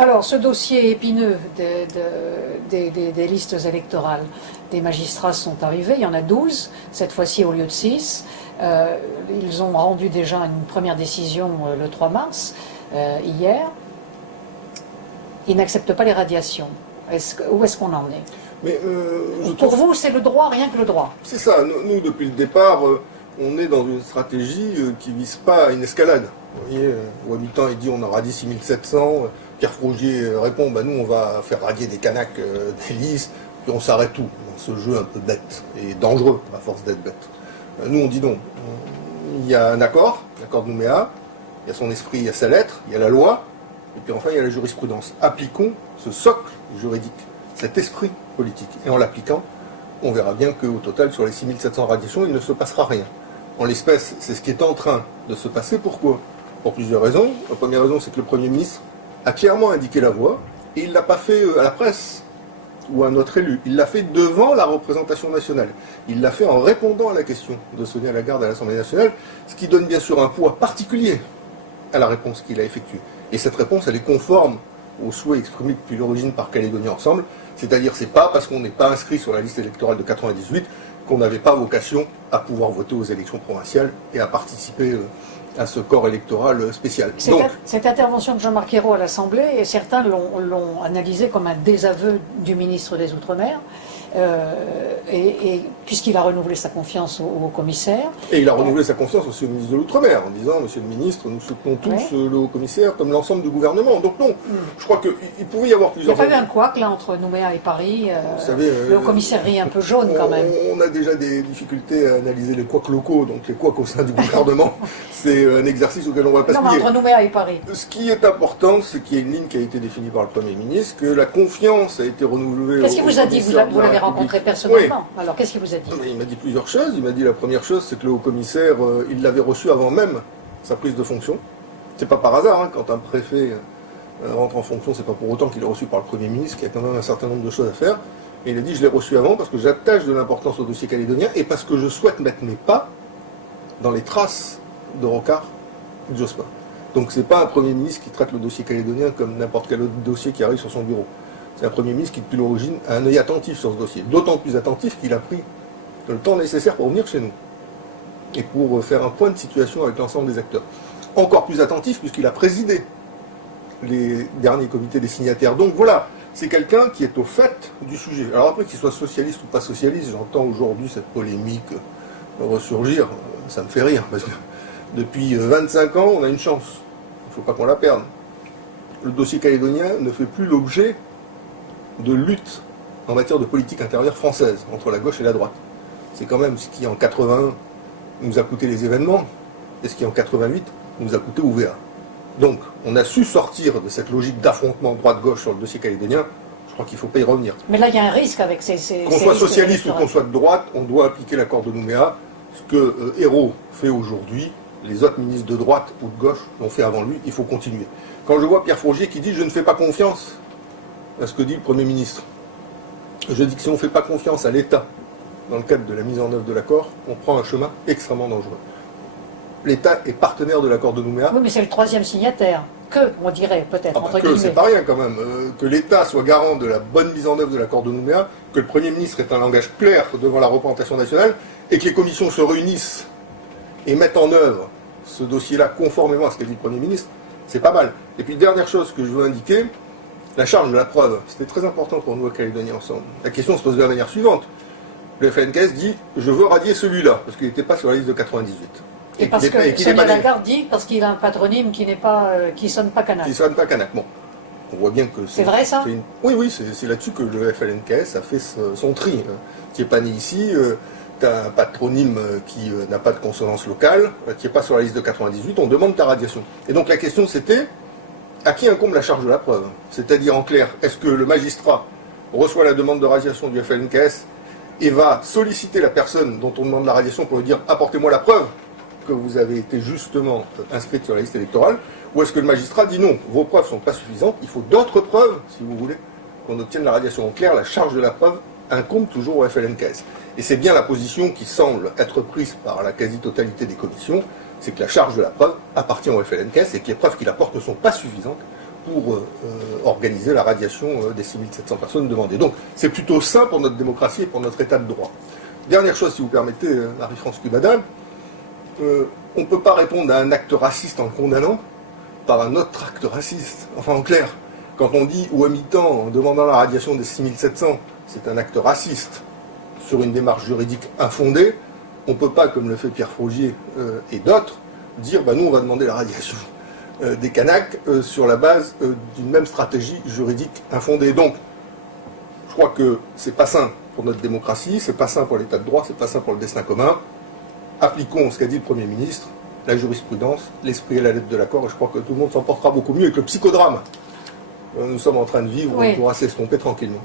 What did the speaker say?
Alors, ce dossier épineux des listes électorales, des magistrats sont arrivés, il y en a 12, cette fois-ci au lieu de 6. Ils ont rendu déjà une première décision le 3 mars, hier. Ils n'acceptent pas les radiations. Où est-ce qu'on en est? Mais, pour vous, c'est le droit, rien que le droit. C'est ça. Nous, depuis le départ, on est dans une stratégie qui ne vise pas à une escalade. Vous voyez, Wabitan, il dit on aura dit 6700. Pierre Frogier répond, nous, on va faire radier des canaques des listes, puis on s'arrête tout dans ce jeu un peu bête et dangereux, à force d'être bête. Nous, on dit non. Il y a un accord, l'accord de Nouméa, il y a son esprit, il y a sa lettre, il y a la loi, et puis enfin, il y a la jurisprudence. Appliquons ce socle juridique, cet esprit politique. Et en l'appliquant, on verra bien qu'au total, sur les 6700 radiations, il ne se passera rien. En l'espèce, c'est ce qui est en train de se passer. Pourquoi? Pour plusieurs raisons. La première raison, c'est que le Premier ministre a clairement indiqué la voie, et il ne l'a pas fait à la presse ou à un autre élu. Il l'a fait devant la représentation nationale. Il l'a fait en répondant à la question de Sonia Lagarde à l'Assemblée nationale, ce qui donne bien sûr un poids particulier à la réponse qu'il a effectuée. Et cette réponse, elle est conforme aux souhaits exprimés depuis l'origine par Calédonie Ensemble, c'est-à-dire c'est pas parce qu'on n'est pas inscrit sur la liste électorale de 98 qu'on n'avait pas vocation à pouvoir voter aux élections provinciales et à participer à ce corps électoral spécial. Cette intervention de Jean-Marc Ayrault à l'Assemblée, et certains l'ont analysé comme un désaveu du ministre des Outre-mer, et puisqu'il a renouvelé sa confiance au commissaire. Et il a renouvelé sa confiance aussi au ministre de l'Outre-mer, en disant, Monsieur le ministre, nous soutenons tous le haut commissaire, comme l'ensemble du gouvernement. Donc non, je crois qu'il pouvait y avoir plusieurs... Il n'y a pas eu un couac là entre Nouméa et Paris. Vous savez, le haut commissaire rit un peu jaune quand même. On a déjà des difficultés à analyser les couacs locaux, donc les couacs au sein du gouvernement. C'est un exercice auquel on va pas se plier. Entre Nouméa et Paris. Ce qui est important, c'est qu'il y a une ligne qui a été définie par le Premier ministre, que la confiance a été renouvelée. Qu'est-ce qu'il vous a dit? Vous l'avez rencontré personnellement. Oui. Alors qu'est-ce qu'il vous a dit? Il m'a dit plusieurs choses. Il m'a dit la première chose, c'est que le haut-commissaire, il l'avait reçu avant même sa prise de fonction. C'est pas par hasard, quand un préfet rentre en fonction, c'est pas pour autant qu'il est reçu par le Premier ministre, qu'il y a quand même un certain nombre de choses à faire. Et il a dit, je l'ai reçu avant parce que j'attache de l'importance au dossier calédonien et parce que je souhaite mettre mes pas dans les traces de Rocard et de Jospin. Donc c'est pas un Premier ministre qui traite le dossier calédonien comme n'importe quel autre dossier qui arrive sur son bureau. C'est un Premier ministre qui, depuis l'origine, a un œil attentif sur ce dossier. D'autant plus attentif qu'il a pris le temps nécessaire pour venir chez nous. Et pour faire un point de situation avec l'ensemble des acteurs. Encore plus attentif puisqu'il a présidé les derniers comités des signataires. Donc voilà, c'est quelqu'un qui est au fait du sujet. Alors après, qu'il soit socialiste ou pas socialiste, j'entends aujourd'hui cette polémique ressurgir. Ça me fait rire, parce que depuis 25 ans, on a une chance. Il ne faut pas qu'on la perde. Le dossier calédonien ne fait plus l'objet de lutte en matière de politique intérieure française, entre la gauche et la droite. C'est quand même ce qui, en 81, nous a coûté les événements, et ce qui, en 88, nous a coûté OVA. Donc, on a su sortir de cette logique d'affrontement droite-gauche sur le dossier calédonien. Je crois qu'il ne faut pas y revenir. Mais là, il y a un risque avec ces qu'on soit socialiste ou qu'on soit de droite, on doit appliquer l'accord de Nouméa. Ce que Ayrault fait aujourd'hui, les autres ministres de droite ou de gauche l'ont fait avant lui, il faut continuer. Quand je vois Pierre Frogier qui dit « je ne fais pas confiance » à ce que dit le Premier ministre, je dis que si on ne fait pas confiance à l'État dans le cadre de la mise en œuvre de l'accord, on prend un chemin extrêmement dangereux. L'État est partenaire de l'accord de Nouméa. Oui, mais c'est le troisième signataire. On dirait peut-être, entre guillemets. C'est pas rien quand même. Que l'État soit garant de la bonne mise en œuvre de l'accord de Nouméa, que le Premier ministre ait un langage clair devant la représentation nationale, et que les commissions se réunissent et mettent en œuvre ce dossier-là conformément à ce qu'a dit le Premier ministre, c'est pas mal. Et puis, dernière chose que je veux indiquer, la charge de la preuve. C'était très important pour nous à Calédonie Ensemble. La question se pose de la manière suivante. Le FLNKS dit « je veux radier celui-là », parce qu'il n'était pas sur la liste de 98. Et parce que Sonia Lagarde dit parce qu'il a un patronyme qui sonne pas Kanak. Qui sonne pas Kanak. Bon, on voit bien que c'est vrai ça. Oui, c'est là-dessus que le FLNKS a fait son tri. Tu n'es pas né ici, tu as un patronyme qui n'a pas de consonance locale, tu n'es pas sur la liste de 98, on demande ta radiation. Et donc la question c'était, à qui incombe la charge de la preuve? C'est-à-dire en clair, est-ce que le magistrat reçoit la demande de radiation du FLNKS et va solliciter la personne dont on demande la radiation pour lui dire apportez-moi la preuve que vous avez été justement inscrite sur la liste électorale, ou est-ce que le magistrat dit non, vos preuves ne sont pas suffisantes, il faut d'autres preuves, si vous voulez, qu'on obtienne la radiation. En clair, la charge de la preuve incombe toujours au FLNKS. Et c'est bien la position qui semble être prise par la quasi-totalité des commissions, c'est que la charge de la preuve appartient au FLNKS et que les preuves qu'il apporte ne sont pas suffisantes pour organiser la radiation des 6700 personnes demandées. Donc c'est plutôt sain pour notre démocratie et pour notre état de droit. Dernière chose, si vous permettez, Marie-France Cubada, on ne peut pas répondre à un acte raciste en le condamnant par un autre acte raciste. Enfin, en clair, quand on dit ou à mi-temps, en demandant la radiation des 6700, c'est un acte raciste sur une démarche juridique infondée, on ne peut pas, comme le fait Pierre Frogier et d'autres, dire nous on va demander la radiation des Kanaks sur la base d'une même stratégie juridique infondée. Donc, je crois que c'est pas sain pour notre démocratie, c'est pas sain pour l'état de droit, c'est pas sain pour le destin commun. Appliquons ce qu'a dit le Premier ministre, la jurisprudence, l'esprit et la lettre de l'accord, et je crois que tout le monde s'en portera beaucoup mieux, et que le psychodrame que nous sommes en train de vivre, on pourra s'estomper tranquillement.